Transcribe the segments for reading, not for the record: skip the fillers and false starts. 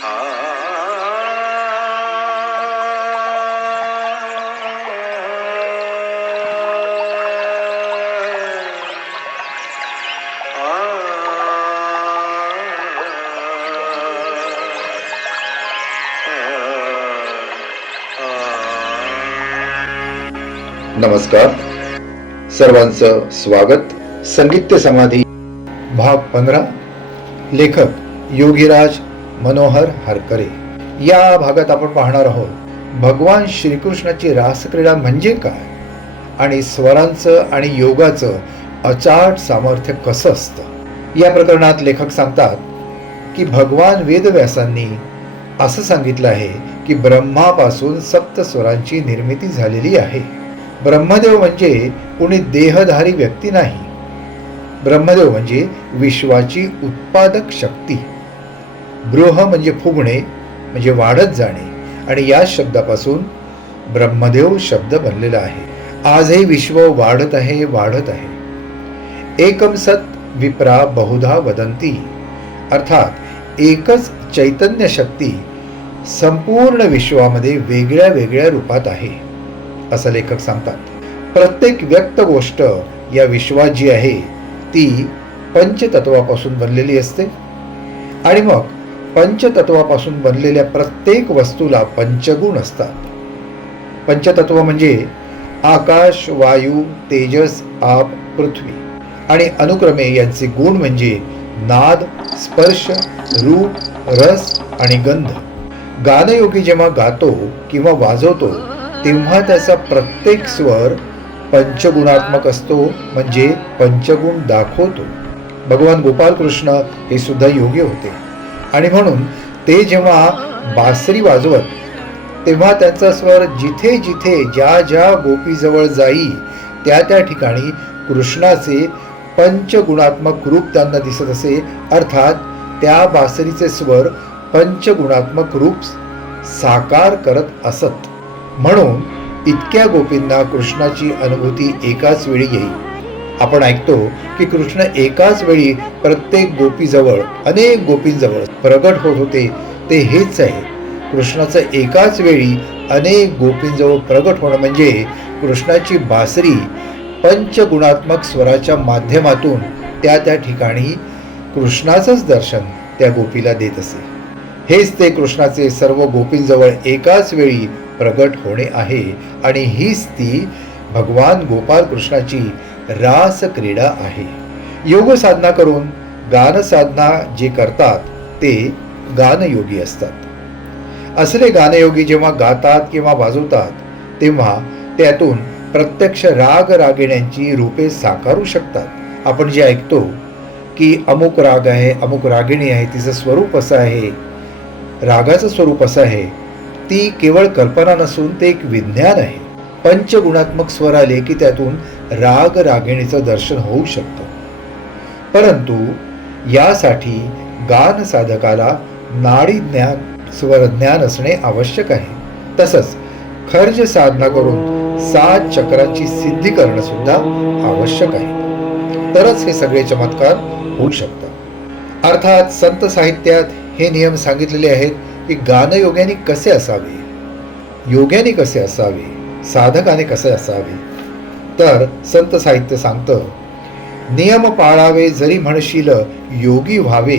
नमस्कार, सर्वांचं स्वागत. संगीत समाधी भाग 15. लेखक योगीराज मनोहर हरकरे. या भागात आपण पाहणार आहोत भगवान श्रीकृष्णाची रासक्रीडा म्हणजे काय आणि स्वरांचं आणि योगाचं अचाट सामर्थ्य कसं असतं. या प्रकरणात लेखक सांगतात की भगवान वेदव्यासांनी असं सांगितलं आहे की ब्रह्मापासून सप्तस्वरांची निर्मिती झालेली आहे. ब्रह्मदेव म्हणजे कोणी देहधारी व्यक्ती नाही. ब्रह्मदेव म्हणजे विश्वाची उत्पादक शक्ती. बृह म्हणजे फुगणे, म्हणजे वाढत जाणे, आणि या शब्दापासून ब्रह्मदेव शब्द बनलेला आहे. आजही विश्व वाढत आहे, वाढत आहे. एकम सत विप्रा बहुधा वदंती, अर्थात एकच चैतन्य शक्ती संपूर्ण विश्वामध्ये वेगळ्या वेगळ्या रूपात आहे असं लेखक सांगतात. प्रत्येक व्यक्त गोष्ट या विश्वात जी आहे ती पंचतत्वापासून बनलेली असते आणि मग पंचतत्वापासून बनलेल्या प्रत्येक वस्तूला पंचगुण असतात. पंचतत्व म्हणजे आकाश, वायू, तेजस, आप, पृथ्वी, आणि अनुक्रमे यांचे गुण म्हणजे नाद, स्पर्श, रूप, रस आणि गंध. गानयोगी जेव्हा गातो किंवा वाजवतो तेव्हा त्याचा प्रत्येक स्वर पंचगुणात्मक असतो, म्हणजे पंचगुण दाखवतो. भगवान गोपालकृष्ण हे सुद्धा योगी होते आणि म्हणून ते जेव्हा बासरी वाजवत तेव्हा त्यांचा स्वर जिथे जिथे ज्या ज्या गोपीजवळ जाई त्या त्या ठिकाणी कृष्णाचे पंचगुणात्मक रूप त्यांना दिसत असे. अर्थात त्या बासरीचे स्वर पंचगुणात्मक रूप साकार करत असत. म्हणून इतक्या गोपींना कृष्णाची अनुभूती एकाच वेळी येईल. आपण ऐकतो की कृष्ण एकाच वेळी प्रत्येक गोपीजवळ, अनेक गोपींजवळ प्रगट होत होते. ते हेच आहे. कृष्णाचं एकाच वेळी अनेक गोपींजवळ प्रगट होणं म्हणजे कृष्णाची बासरी पंचगुणात्मक स्वराच्या माध्यमातून त्या त्या ठिकाणी कृष्णाचंच दर्शन त्या गोपीला देत असे. हेच ते कृष्णाचे सर्व गोपींजवळ एकाच वेळी प्रगट होणे आहे आणि हीच ती भगवान गोपाल कृष्णाची रास क्रीडा आहे. योग साधना करून गान साधना जे करतात ते गानयोगी असतात. असले गानयोगी जेव्हा गातात किंवा वाजवतात तेव्हा त्यातून प्रत्यक्ष राग रागिण्यांची रूपे साकारू शकतात. आपण जे ऐकतो की अमुक राग आहे, अमुक रागिणी आहे, तिचं स्वरूप असं आहे, रागाचं स्वरूप असं आहे, ती केवळ कल्पना नसून ते एक विज्ञान आहे. पंचगुणात्मक स्वर आले की त्यातून राग रागिणीचं दर्शन होऊ शकतं. परंतु यासाठी गान साधकाला नाडी ज्ञान, स्वरज्ञान असणे आवश्यक आहे. तसंच खर्ज साधना करून 7 चक्रांची सिद्धी करणं सुद्धा आवश्यक आहे. तरच हे सगळे चमत्कार होऊ शकतात. अर्थात संत साहित्यात हे नियम सांगितलेले आहेत की गानयोग्याने कसे असावे, योग्याने कसे असावे, साधकाने कसे असावे. तर संत साहित्य सांगतं, नियम पाळावे जरी म्हणशील योगी व्हावे,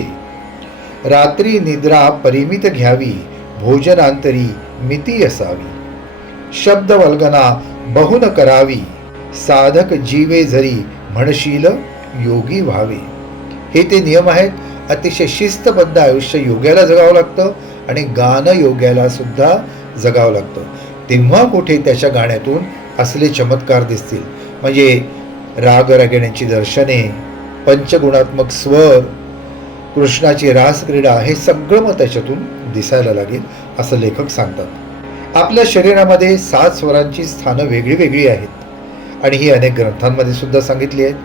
रात्री निद्रा परिमित घ्यावी, भोजनांतरी मिती असावी, शब्द वल्गना बहुन करावी, साधक जीवे जरी म्हणशील योगी व्हावे. हे ते नियम आहेत. अतिशय शिस्तबद्ध आयुष्य योग्याला जगावं लागतं आणि गान योग्याला सुद्धा जगावं लागतं. तेव्हा कुठे त्याच्या गाण्यातून असले चमत्कार दिसतील. म्हणजे राग रागिण्यांची दर्शने, पंचगुणात्मक स्वर, कृष्णाची रासक्रीडा, हे सगळं मग त्याच्यातून दिसायला लागेल असं लेखक सांगतात. आपल्या शरीरामध्ये 7 स्वरांची स्थानं वेगळी वेगळी आहेत आणि ही अनेक ग्रंथांमध्ये सुद्धा सांगितली आहेत.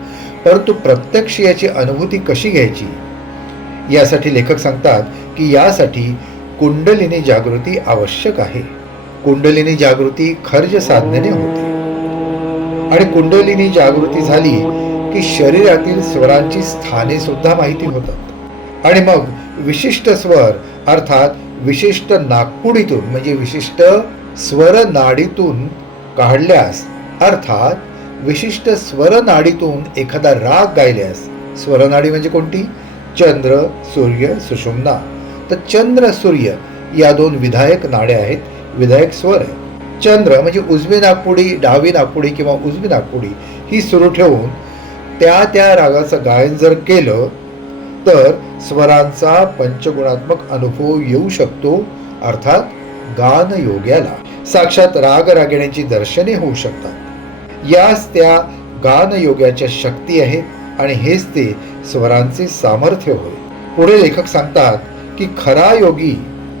परंतु प्रत्यक्ष याची अनुभूती कशी घ्यायची यासाठी लेखक सांगतात की यासाठी कुंडलिनी जागृती आवश्यक आहे. कुंडलिनी जागृती खर्ज साधनेने होते आणि कुंडलिनी जागृती झाली की शरीरातील स्वरांची स्थाने सुद्धा माहिती होतात आणि मग विशिष्ट स्वर अर्थात विशिष्ट नाकपुडीतून म्हणजे विशिष्ट स्वर नाडीतून काढल्यास, अर्थात विशिष्ट स्वर नाडीतून एखादा राग गायल्यास, स्वरनाडी म्हणजे कोणती? चंद्र, सूर्य, सुषुम्ना. तर चंद्र, सूर्य या दोन विधायक नाड्या आहेत, विधायक स्वर आहे. चंद्र म्हणजे उजवी नाकपुडी, डावी नाकपुडी किंवा उजवी नाकपुडी ही सुरू ठेवून त्या रागाचं गायन जर केलं तर स्वरांचा पंचगुणात्मक अनुभव येऊ शकतो, अर्थात गान योग्याला साक्षात राग रागिण्यांची दर्शने होऊ शकतात. याच त्या गान योग्याच्या शक्ती आहेत आणि हेच ते स्वरांचे सामर्थ्य होय. पुढे लेखक सांगतात की खरा योगी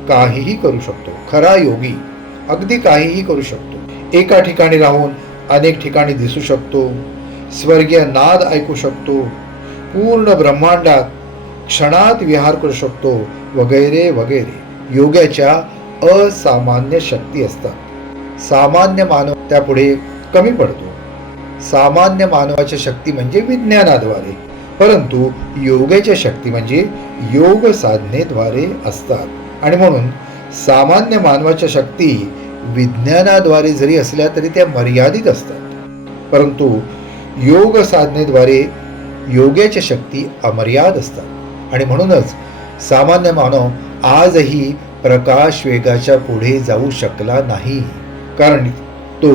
काहीही करू शकतो. खरा योगी अगदी काहीही करू शकतो. एका ठिकाणी राहून अनेक ठिकाणी दिसू शकतो, स्वर्गीय नाद ऐकू शकतो, पूर्ण ब्रह्मांडात क्षणात विहार करू शकतो, वगैरे वगैरे. योग्याच्या असामान्य शक्ती असतात. सामान्य मानव त्यापुढे कमी पडतो. सामान्य मानवाच्या शक्ती म्हणजे विज्ञानाद्वारे, परंतु योगाच्या शक्ती म्हणजे योग साधनेद्वारे असतात. आणि म्हणून सामान्य मानवाच्या शक्ती विज्ञानाद्वारे जरी असल्या तरी त्या मर्यादित असतात, परंतु योग साधनेद्वारे योगाच्या शक्ती अमर्याद असतात. आणि म्हणूनच सामान्य मानव आजही प्रकाश वेगाच्या पुढे जाऊ शकला नाही, कारण तो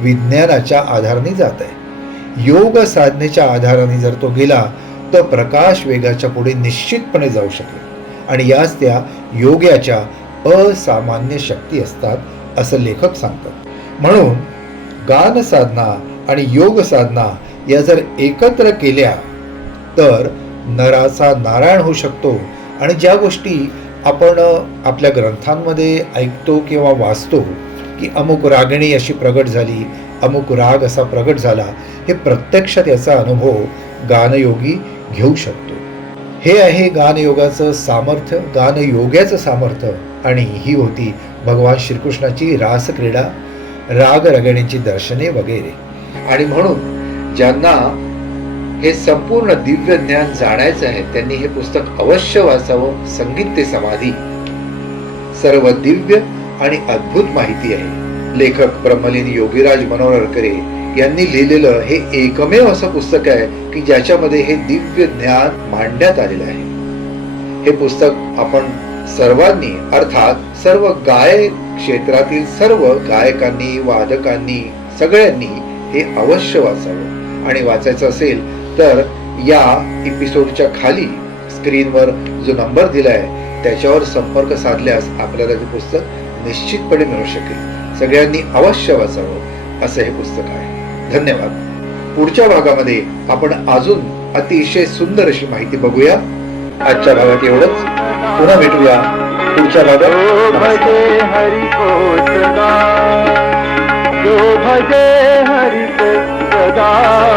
विज्ञानाच्या आधाराने जात आहे. योग साधनेच्या आधाराने जर तो गेला तर प्रकाश वेगाच्या पुढे निश्चितपणे जाऊ शकेल. आणि याच त्या योगाच्या असामान्य शक्ती असतात असं लेखक सांगतात. म्हणून गान साधना आणि योग साधना या जर एकत्र केल्या तर नराचा नारायण होऊ शकतो. आणि ज्या गोष्टी आपण आपल्या ग्रंथांमध्ये ऐकतो किंवा वाचतो की अमुक रागिणी अशी प्रगट झाली, अमुक राग असा प्रगट झाला, हे प्रत्यक्षात याचा अनुभव गानयोगी घेऊ शकतो. हे आहे गानयोगाचं सामर्थ्य, गानयोगाचं सामर्थ्य. आणि ही होती भगवान श्रीकृष्णाची रासक्रीडा, राग रागिणींची दर्शने वगैरे. आणि म्हणून ज्यांना हे संपूर्ण दिव्य ज्ञान जाणायचं आहे त्यांनी हे पुस्तक अवश्य वाचावं. संगीत ते समाधी, सर्व दिव्य आणि अद्भुत माहिती आहे. लेखक ब्रह्मलीन योगीराज मनोहर हरकरे यांनी लिहिलेलं हे एकमेव असं पुस्तक आहे की ज्याच्यामध्ये हे दिव्य ज्ञान मांडण्यात आलेलं आहे. हे पुस्तक आपण सर्वांनी, अर्थात सर्व गायक क्षेत्रातील सर्व गायकांनी, वादकांनी, सगळ्यांनी हे अवश्य वाचावं. आणि वाचायचं असेल तर या एपिसोडच्या खाली स्क्रीनवर जो नंबर दिलाय त्याच्यावर संपर्क साधल्यास आपल्याला ते पुस्तक निश्चितपणे मिळू शकेल. सगळ्यांनी अवश्य वाचावं असं हे पुस्तक आहे. धन्यवाद. पुढच्या भागामध्ये आपण अजून अतिशय सुंदर अशी माहिती बघूया. आजच्या भागात एवढंच. पुन्हा भेटूया पुढच्या भागात. भजे हरि को सदा, जो भजे हरि को सदा.